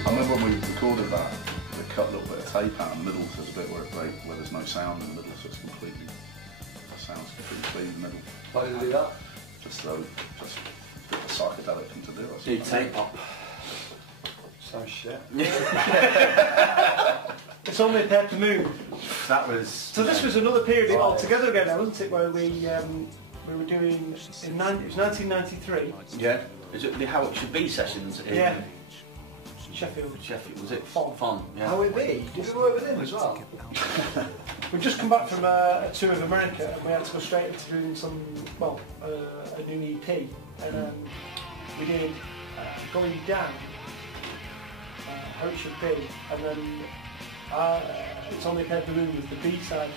I remember when we recorded that, we cut a little bit of tape out in the middle, so there's a bit where there's no sound in the middle, so it's completely, the sound's completely clean in the middle. Why did we do that? Just a bit of a psychedelic thing to do, I Dude, suppose. tape pop. Sounds shit. It's only a pair to move. That was... So this was another period altogether again, wasn't it? Where we were doing, it was 1993. Yeah. Is it the How It Should Be sessions in Yeah. Sheffield. Sheffield? Was it? Fon. Yeah. How it be? Did we work with him as well? We've just come back from a tour of America and we had to go straight into doing some, a new EP. And we did Going Down, How It Should Be, and then It's Only a Paper Moon with the B-side.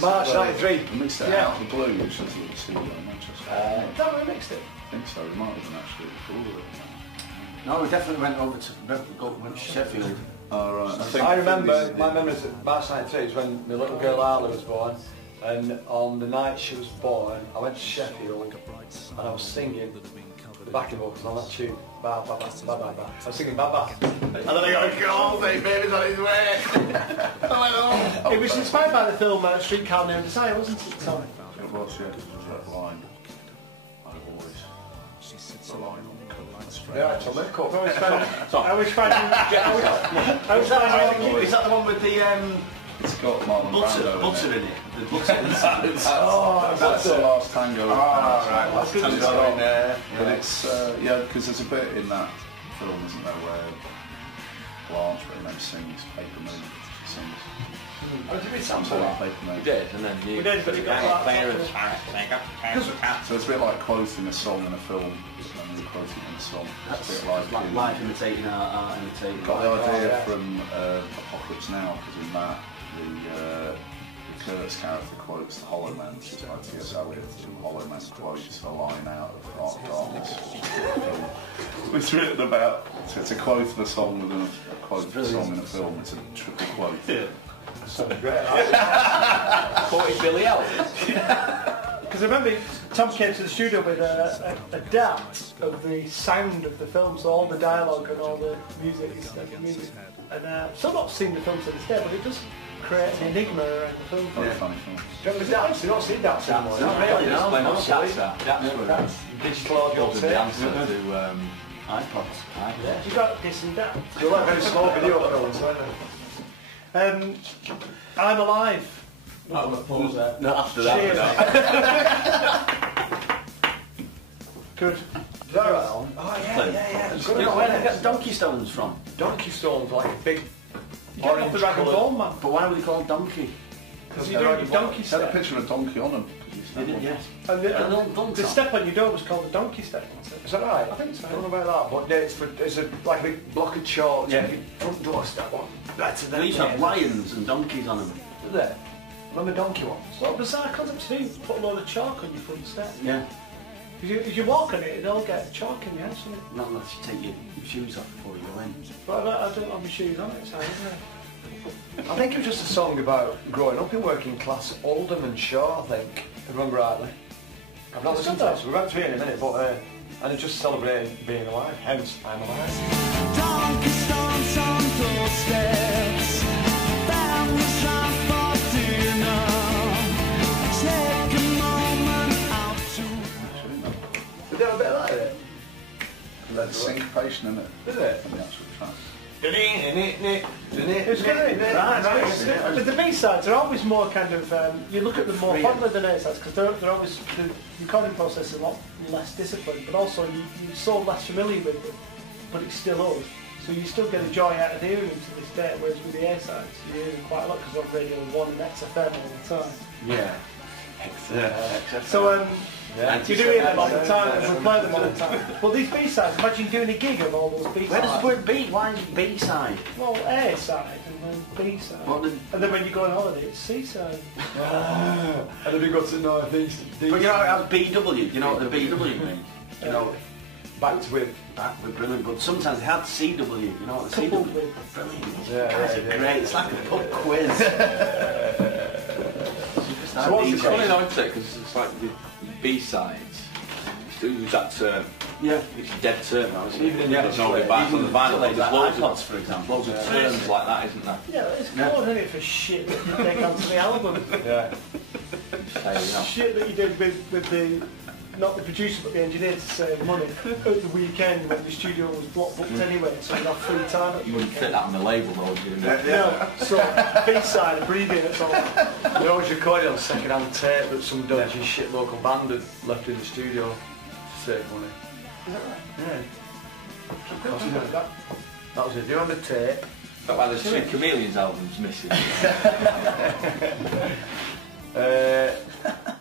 March 93. We mixed it Yeah. out of the blue, which is a little single in Manchester. Don't we mixed it? I think so, we might have been actually recorded it. No, we definitely went over to Sheffield. Oh, right. I remember, my memories of March 93 was when my little girl Arla was born, and on the night she was born, I went to Sheffield and I was singing the backing vocals on that tune. Ba, ba, ba, ba, ba, ba. I was singing ba, ba. And then I got a baby's on his way. It was inspired by the film Streetcar Named Desire, wasn't it, Tom? It was, yeah, because it was that line. I always rely on cutting Yeah, it's a lip cup. I was finding... Is that the one with the It's got Marlon Brando butter in it? The butter inside. That's the last tango. Right, last It's tango got- in there. But it's, yeah, because there's a bit in that film, isn't there, where Blanche, her name, sings Paper Moon. She sings Oh, did we sample Paper that? Moon. We did, and then you... We did, but it got that player and popular. So it's a bit like quoting a song in a film, and then quoting in a song. It's a bit like in, Life imitating art imitating got the life. idea yeah. from Apocalypse Now, because in that, the Kurt's character quotes the Hollow Man, which is like T.S. Eliot, and Hollow Man quotes a line out of Dark Darkness. It's written about, so it's a quote of a song within a quote of a song in a film, it's a triple quote. Yeah. Something great. Quoted Billy Ellis. Because I remember Tom came to the studio with a DAT of the sound of the film, so all the dialogue and all the music. And still not seen the film to this day, but it does create an enigma around the film. Very funny film. Do you remember dance? You don't see dance anymore. Not really, no. Explain what No. that's that. That's where That's digital audio the tape. answer to... iPods. Yeah. You got this and that. They're like very small video films, aren't they? I'm Alive. Not after that. Good. Is that right, Alan? Oh, yeah. It's good. Where did they get donkey stones from? Donkey stones, like a big You get off the Dragon Ball, man. But why were they called donkey? Because you do your donkey It's had a step. picture of a donkey on them. They did, yes. And The little dunk the top. step on your door was called the donkey step. wasn't it? Is that right? I think so. I don't know about that, but yeah, it's like a big block of chalk. Yeah. Front door step one. Better They than used to have lions and donkeys on them. Is there? Remember donkey ones? What a bizarre concept to do, put a load of chalk on your front step. Yeah. If you walk on it, it'll get chalk in your house, won't it? Not unless you take your shoes off before you go in. But I don't have my shoes on it, so isn't it? I think it was just a song about growing up in working class Alderman Shaw, I think, if I remember rightly. I've not listened to it, so we're about to hear it in a minute, but and it's just celebrating being alive, hence I'm alive. Donkey stones on doorsteps, families round for dinner. Take a moment out to... Is there a bit like it? There's syncopation in it. Is it? In the actual track. It's good, isn't it? Right. But the B-sides are always more kind of, you look at them more fondly than A-sides, because they're always, the recording process is a lot less disciplined, but also you're so less familiar with them, but it's still us. So you still get a joy out of hearing them to this day, whereas with the A-sides, you hear them quite a lot because they're on Radio 1 and XFM all the time. Yeah. So Yeah. you do hear them all the time, and we play them all the time. Well, these B-sides, imagine doing a gig of all those B-sides. Where does the word B? Why is it B-side? Well, A-side and then B-side. What the- And then when you go on holiday, it's C-side. And then we got to North East. But you know it has BW, you know what the BW means? You know, Backed with. that was brilliant, but sometimes they had CW, you know what the Coupled CW with. Brilliant. Yeah, Guys yeah, are yeah. great, it's like a pub quiz. So what's DJs. it's funny though, isn't it? Because it's like the B-sides. Still use that term. Yeah. It's a dead term now, isn't it? Even in the There's nobody back on the vinyl. Like There's loads iPods, of, for example. loads of terms like that, isn't there? Yeah, it's cool, isn't it, for shit that you take onto the album. Yeah. Shit that you did with the, not the producer but the engineer to save money at the weekend when the studio was block booked anyway, so you'd have free time at the You wouldn't fit weekend. that on the label though, would you? No, so B-side, abbreviate, all. They're always recording on second-hand tape that some dodgy shit local band had left in the studio to save money. Yeah. That was it. Do you remember tape? But like there's two Chameleons albums missing.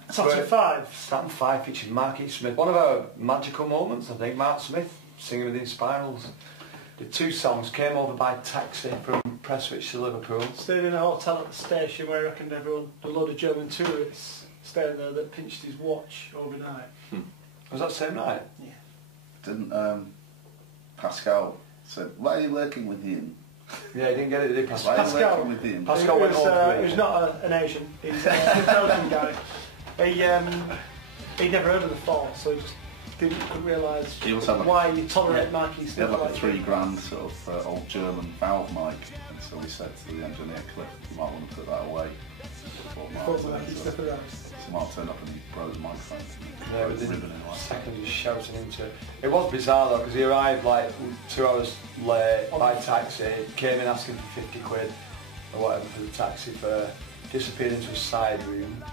Saturday 5. Saturn 5 featured Mark E. Smith. One of our magical moments, I think. Mark Smith singing with the Inspirals. did 2 songs, came over by taxi from Prestwich to Liverpool. Stayed in a hotel at the station where I reckoned everyone, a load of German tourists staying there that pinched his watch overnight. Was that the same night? Yeah. Didn't Pascal said, why are you working with him? Yeah, he didn't get it, did he, Pascal? Why are you Pascal. working with him? Pascal went all through it. He's not an Asian, he's a Belgian guy. He'd never heard of the Fall, so he just couldn't realise He also had like, why you tolerate Marky he Smith had like a that. $3,000 sort of old German valve mic, and so we said to the engineer, Cliff, you might want to put that away. Before Marky Smith arrives. So Mark turned up and he broke the microphone. Yeah, within seconds just shouting into it. It was bizarre though, because he arrived like 2 hours late by taxi, came in asking for 50 quid or whatever for the taxi fare, disappeared into a side room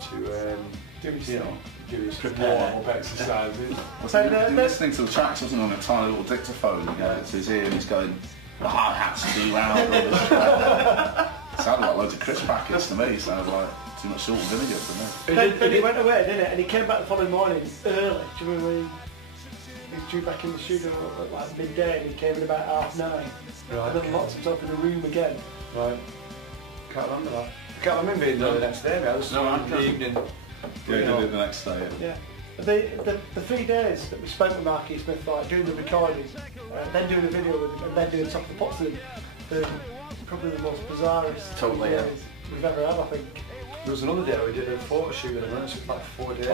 to do his warm-up exercises. Wasn't he listening to the tracks, wasn't he, on a tiny little dictaphone, you know, to his ear, and he's going, the hi-hat's too loud. Sounded like loads of crisp packets to me, sounded like too much salt and vinegar to me. Then he went away, didn't it? And he came back the following morning early. Do you remember when he was due back in the studio at like midday and he came in about 9:30? Right. And then locked himself in a room again. Right. Can't remember that. I can't remember being there the next day, mate. I was in the evening. Yeah, he did it the next day. Yeah. The 3 days that we spent with Marky Smith, like doing the recording, then doing a video with him, and then doing Top of the Pops with him, they're probably the most bizarrest days we've ever had, I think. There was another day where we did a photo shoot with him, and it took like 4 days.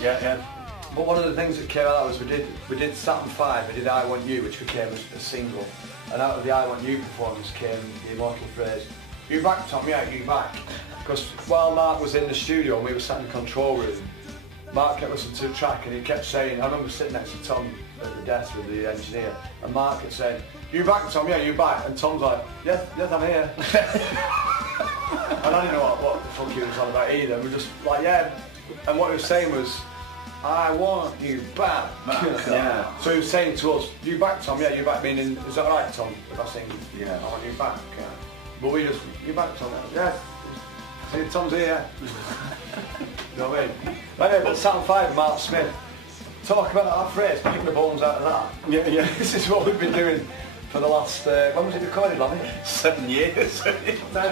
Yeah. But one of the things that came out of that was we did Saturn 5, we did I Want You, which became a single. And out of the I Want You performance came the immortal phrase, you back Tom, yeah, you back. Because while Mark was in the studio and we were sat in the control room, Mark kept listening to the track and he kept saying, I remember sitting next to Tom at the desk with the engineer, and Mark kept saying, you back Tom, yeah, you back. And Tom's like, yes, I'm here. And I didn't know what the fuck he was on about either. We were just like, yeah. And what he was saying was, I want you back. Yeah. So he was saying to us, you back Tom, yeah, you back, meaning, is that right Tom, if I sing, Yeah. I want you back. Yeah. But we just, you back Tom, yeah. See, Tom's here. You know what I mean? Anyway, but Saturn 5, Mark Smith, talk about that phrase, pick the bones out of that. Yeah. This is what we've been doing for the last, when was it recorded, Lammy? 7 years.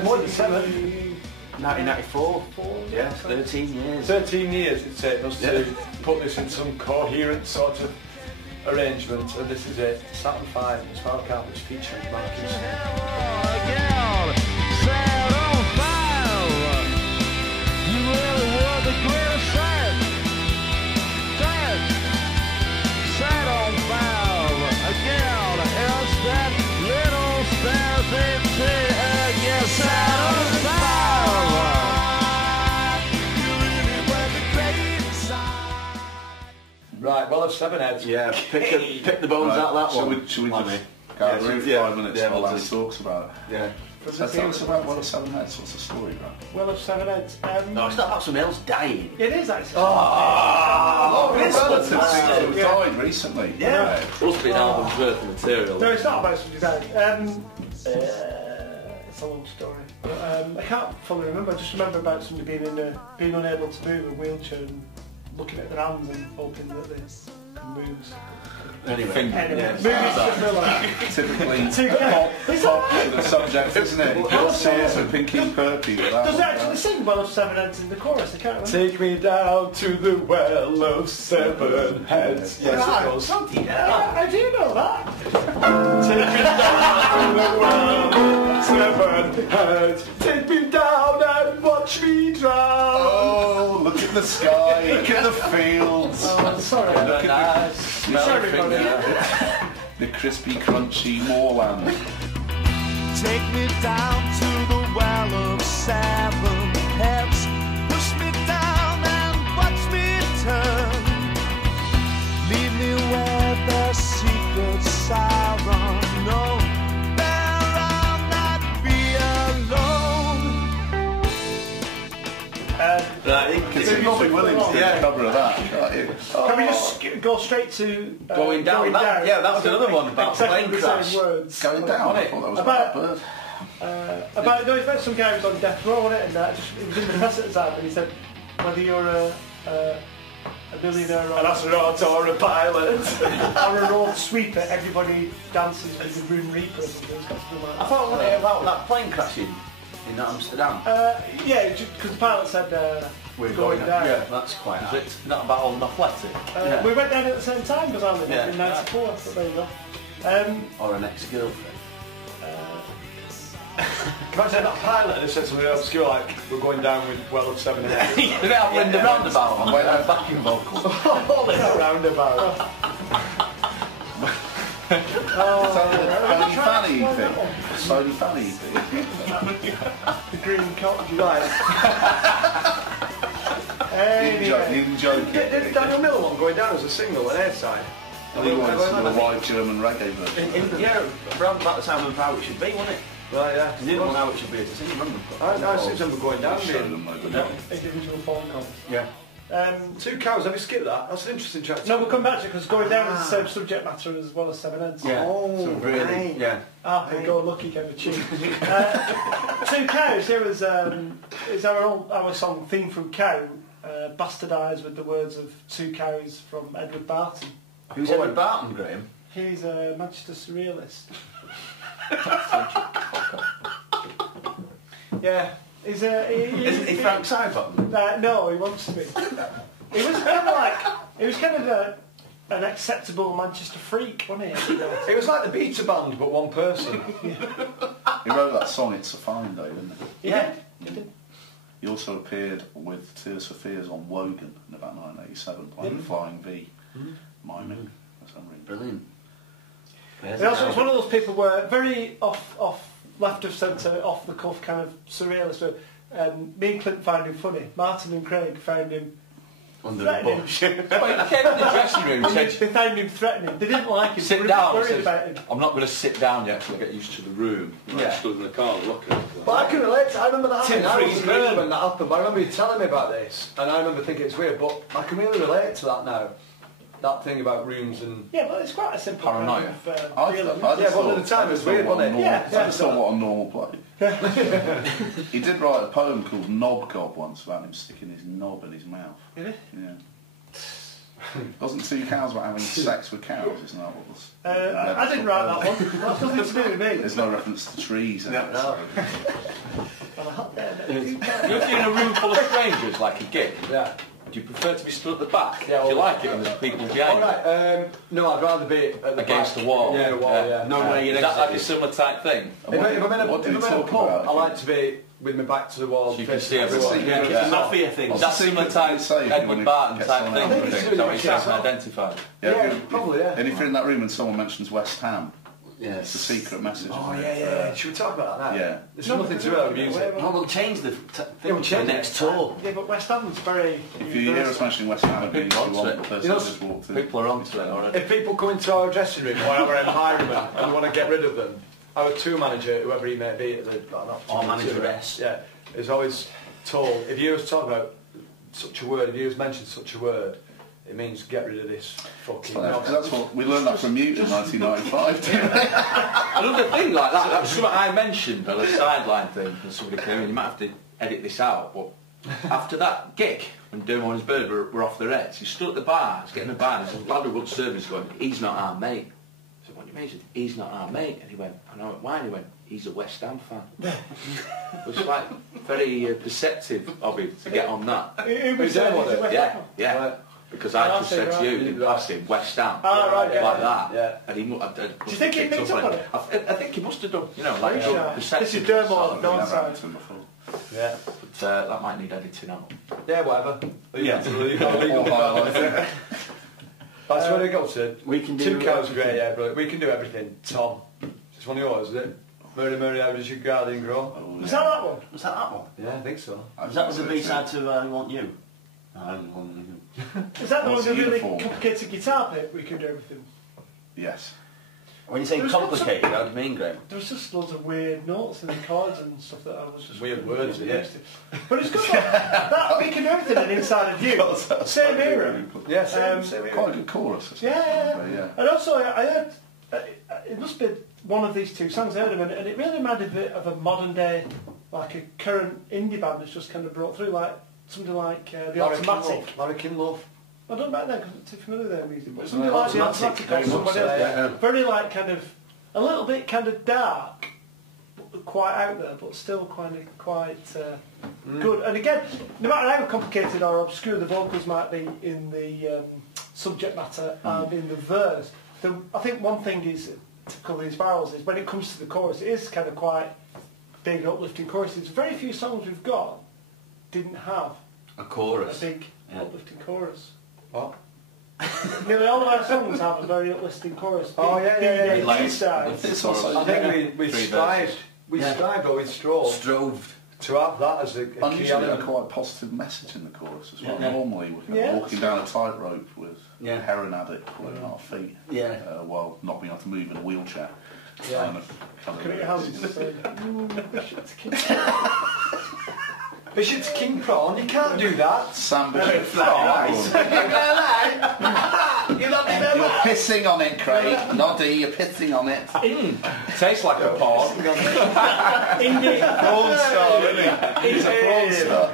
More than 7. 1994. Yeah, 13 years. 13 years it's taken us to put this in some coherent sort of arrangement, and this is it. Saturn 5, Inspiral Carpets featuring Marky Smith. Right, well, I've 7 heads. Yeah, pick the bones out of that one. Should we Lads. just go Yeah, through yeah, 5 minutes yeah, while we'll Andy just- talks about it? Yeah. So tell us about Well of 7 Heads. What's the story, bro? Well of 7 heads. No, it's not about someone else dying. It is actually. This relatives fantastic. who died recently. Yeah. Must be an album's worth of material. No, it's not about somebody dying. It's a long story. But, I can't fully remember. I just remember about somebody being unable to move in a wheelchair and looking at their hands and hoping that they can move. Anyway. Anyway, movies just feel like Typically pop the subject, isn't it? You can't see it with Pinky and Perky. Does it actually sing Well of 7 Heads in the chorus? I can't remember. Take me down to the well of 7 heads. Yes, it does. How do you know that? Take me down to the well of 7 heads. Take me down and watch me drown. Oh, look at the sky, look at the fields. Oh, sorry. Look at Sorry, everybody. the crispy, crunchy moorland. Take me down to the well of 7 heads. Push me down and watch me turn. Leave me where the secrets are unknown. There I'll not be alone. You'd be willing to do the cover of that, can't you? Can we just go straight to Going down? Yeah, that was another one about exactly plane the crash. same words. Going down, I thought that was about Bird. No, it's about some guy who was on death row, wasn't it? And it was in the press at the time, and he said, whether you're a a millionaire An astronaut or a pilot. or a road sweeper, everybody dances with the Grim Reaper or something. It's got to be like I that. thought wasn't it about that plane crashing in Amsterdam. Yeah, because the pilot said We're going down. Yeah, that's quite. Is it not about all athletic? Yeah. We went down at the same time, bizarrely, Yeah. in '94, but there you go. Or an ex-girlfriend. Imagine that pilot that said something obscure like, we're going down with well of 7 days. Did it have Linda Roundabout on backing vocals? All in a roundabout. Sony Fanny thing. Sony Fanny thing. The green cock. Right. Even joking. Did Daniel Miller one going down as a single at Airside? And he wanted to do a live German reggae version. Yeah, around about the time of How It Should Be, wasn't it? Right, yeah. He didn't want How It Should Be to sing, remember? I seem to remember going down Show being them loads of Individual phone calls. Yeah. Two Cows. Have you skipped that? That's an interesting track. No, we'll come back to it because going down is the same subject matter as well as Seven Ends. Yeah. Oh, so really, right. yeah. Happy go lucky kind of tune. Two Cows. Here is our song theme from Cow, bastardised with the words of Two Cows from Edward Barton. Who's Edward Barton, Graham? He's a Manchester surrealist. Yeah. Isn't he Frank Sidebottom? No, he wants to be. He was kind of an acceptable Manchester freak, wasn't he? It was like the Beta Band, but one person. He wrote that song It's a Fine Day, didn't he? Yeah. He did. He also appeared with Tears for Fears on Wogan in about 1987, playing Flying V, miming for some reason. Brilliant. He also was one of those people where very off left of centre, off the cuff kind of surrealist. So, me and Clint found him funny. Martin and Craig found him Under the threatening. bush. Well, he came in the dressing room and They said, found him threatening. They didn't like him. sit They were down. He worried says, about him. I'm not going to sit down yet till I get used to the room. And I Yeah. stood in the car looking at it. But I can relate to I remember that Tim happening. I was Freeze really Green. when that happened, but I remember you telling me about this, and I remember thinking it's weird, but I can really relate to that now. That thing about rooms and... Yeah, but it's quite a simple Paranoia. kind of I feeling. just Yeah, thought- but at the time it was I just weird, thought wasn't it? what a normal- Yeah, I just thought what a normal play. He did write a poem called Knob Gob once about him sticking his knob in his mouth. Really? Yeah. Wasn't Two Cows about having sex with cows? Isn't that what was? I didn't write that one. That's nothing to do with me. There's no reference to trees in it. No. On a hot day. If you're in a room full of strangers, like a gig, Yeah. do you prefer to be stood at the back? Yeah, do you well- like it when there's people behind you? Alright, no, I'd rather be at the Against back. the wall? Yeah, the wall, yeah. No way Is you'd that like a exit. similar type thing? If I'm in a, What do if you I'm in a talk pub, about? I like to be with my back to the wall. So you can facing see everyone. everyone. Yeah, Yeah. it's a mafia thing. Is that similar type Say if you Edward wanna Barton get type someone thing? out Do of you it. think? Is that what Yeah. you're identified? Yeah, if- probably, yeah. And if you're in that room and someone mentions West Ham, Yeah. it's a secret message. Oh, isn't yeah, it? yeah. Should we talk about that now? Yeah. There's nothing to do with music. No, we'll change the Yeah, thing we'll for change the it. next tour. Yeah, but West Ham's very... If you hear us mentioning West Ham, it means you People want onto the it. person You know, who just walked in. People are onto it already. If people come into our dressing room or our environment and we want to get rid of them, our tour manager, whoever he may be, Or manageress. yeah, is always told, if you was talk about such a word, if you was mentioned such a word, it means get rid of this fucking Because that's what we learned that from Mute in 1995. didn't we? Another thing like that, that's something I mentioned, a sideline thing, and somebody came in, you might have to edit this out, but after that gig, when Dermot and his bird were off their heads, he stood at the bar, he's getting a bar, and there's a lad with good service going, he's not our mate. I said, what do you mean? He said, he's not our mate. And he went, I know, why? And he went, he's a West Ham fan. It was like very perceptive of him to get on that. Who was Dermot saying he's a it? West Yeah, Ham? yeah. Right. Because I just said to you, in passing, West Ham, Ah, right, yeah. like that. Yeah. And he, I Do you think he picked up on it? I think he must have done, you know, like Very good sure. perceptive. This is Dermot, sort of- no Never side. happened to him before. Yeah. But that might need editing out. Yeah, whatever. Yeah. Or highlighting. That's where they go to. We can do Two Cows everything. great, yeah, brilliant. We can do everything. Tom. It's one of yours, is it? Murray, Murray, how does your garden grow? Oh, Was yeah. that one? Was that that one? Yeah, I think so. Was that the B-side to I Want You? I Want You. Is that the one What's with a really uniform? complicated guitar bit? We can do everything. Yes. When you say There's lots of- complicated, how do you mean, Graham? There was just loads of weird notes and chords and stuff that I was just... Weird words, used yeah. to. But it's good. That We Can Do Everything and Inside of You. Same era. Yeah, same, Um, same Quite a good chorus. Yeah, yeah, But yeah. And also I heard, it must be one of these two songs I heard of, and it really reminded me of a modern day, like a current indie band that's just kind of brought through, like something like The Automatic. Larry Kinlof. I don't know about that because I'm not too familiar with their music, but It's something like the automatic, Automatic very or much somebody so, else. yeah. Very like kind of, a little bit kind of dark, but quite out there, but still kind of quite good. And again, no matter how complicated or obscure the vocals might be in the subject matter and in the verse, I think one thing is typical of these barrels is when it comes to the chorus, it is kind of quite big uplifting choruses. Very few songs we've got didn't have A chorus. a big uplifting chorus. What? Nearly all of our songs have a very uplifting chorus. Oh, yeah. Like- sides. It's also I think we Three strived, verses. strived or we strove Strove. to have that as a key unusually a element. quite positive message in the chorus as well. Yeah. Normally we're kind Yeah. of walking down a tightrope with Yeah. a heroin addict pulling our feet Yeah. while not being able to move in a wheelchair. Yeah. Kind Look at your of hands. saying, Bishop's King. Bishop's King Prawn, you can't do that. Sam Bishop. You're You're pissing on it, Craig. Noddy, you're pissing on it. Tastes like a pod. Indie. Prawn star, isn't he? He's a prawn star.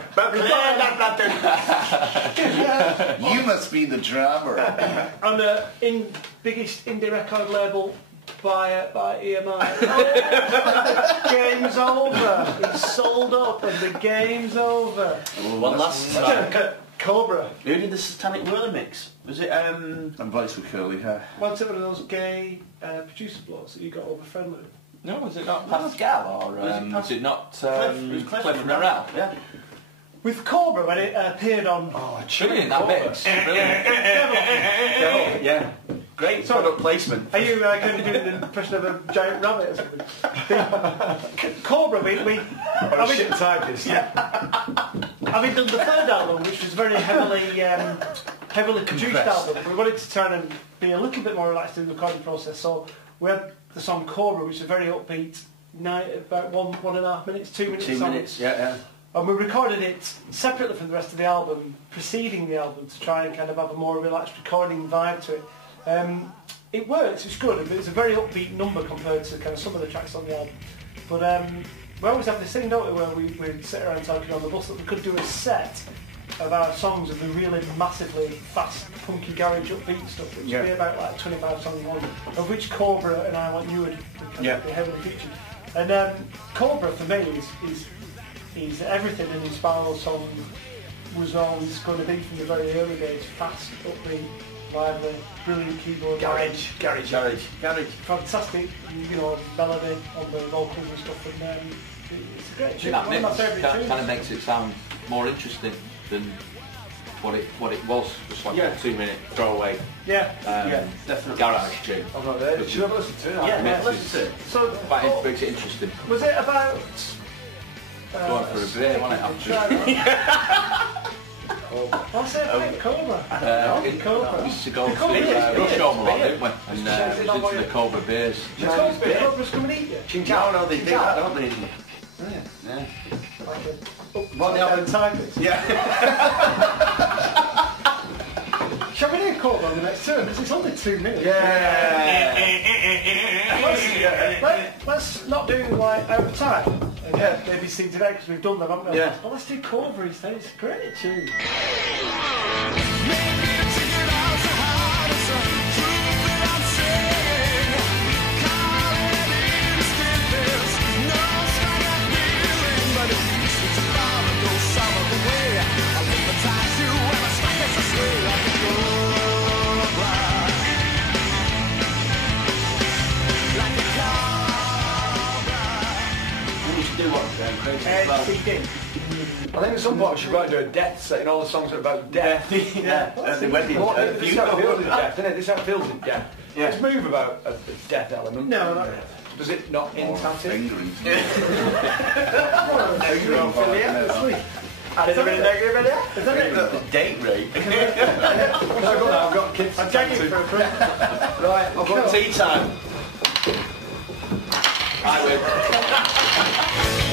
You must be the drummer. On the biggest indie record label by EMI. Game's over. It's sold up and the game's over. One last. Cobra. Who did the Satanic Whirler mix? Was it? And blokes with curly hair. What's it one of those gay producer blokes that you got over friendly with? No, was it not Pascal or was it not It was Cliff and Morale? Yeah. With Cobra when it appeared on. Oh, Brilliant, that bit. Brilliant. Yeah. Great product placement. Are you kind of doing an impression of a giant rabbit or something? Cobra, we or a shit typist. having done the third album, which was very heavily produced Compressed. album, we wanted to turn and be a little bit more relaxed in the recording process. So we had the song Cobra, which is a very upbeat, about 1.5 minutes, 2 minutes. 2 song. minutes. Yeah. And we recorded it separately from the rest of the album, preceding the album, to try and kind of have a more relaxed recording vibe to it. It works, it's good, but it's a very upbeat number compared to kind of some of the tracks on the album. But we always have this thing, don't we, where we sit around talking on the bus that we could do a set of our songs of the really massively fast, punky garage upbeat stuff, which would be about like 25 songs long, of which Cobra and I Want You would be heavily featured. And Cobra for me is everything an Inspiral song was always going to be from the very early days. Fast, upbeat, lively, brilliant keyboard. Garage. Fantastic, melody on the vocals and stuff. And it's a great tune. That One of my mix favourite tunes. kind of makes it sound more interesting than what it was. Just like a 2 minute throwaway Definitely. garage tune. I'm not there. Should have listened to it. Yeah, listen to it. So, But it makes it interesting. was it about... Go on for a beer, wasn't it, after? What's it about Cobra? Cobra. We used to go to Beer. Rush Home a lot, didn't we? And Is it not into what the you- Cobra beers. Cobra's coming and eat you. No, they do that, don't they? Yeah. What the other typist? Yeah. Shall we do Cobra on the next turn? Because it's only 2 minutes. Let's not do like over time. ABC today because we've done them, haven't we? Yeah. Well, let's do Cobra instead. It's a great tune. CD. I think at some point we should write do a death set, all the songs are about death. The wedding. This is how it feels in death, isn't it? This is how it feels in death. Let's move about a death element. No, not Does it not entail it? Fingering. Added a bit of negative in there? Is that it? Date rape. I've got kids. I'm tagging you for a print. Right, I've got Tea time. I will.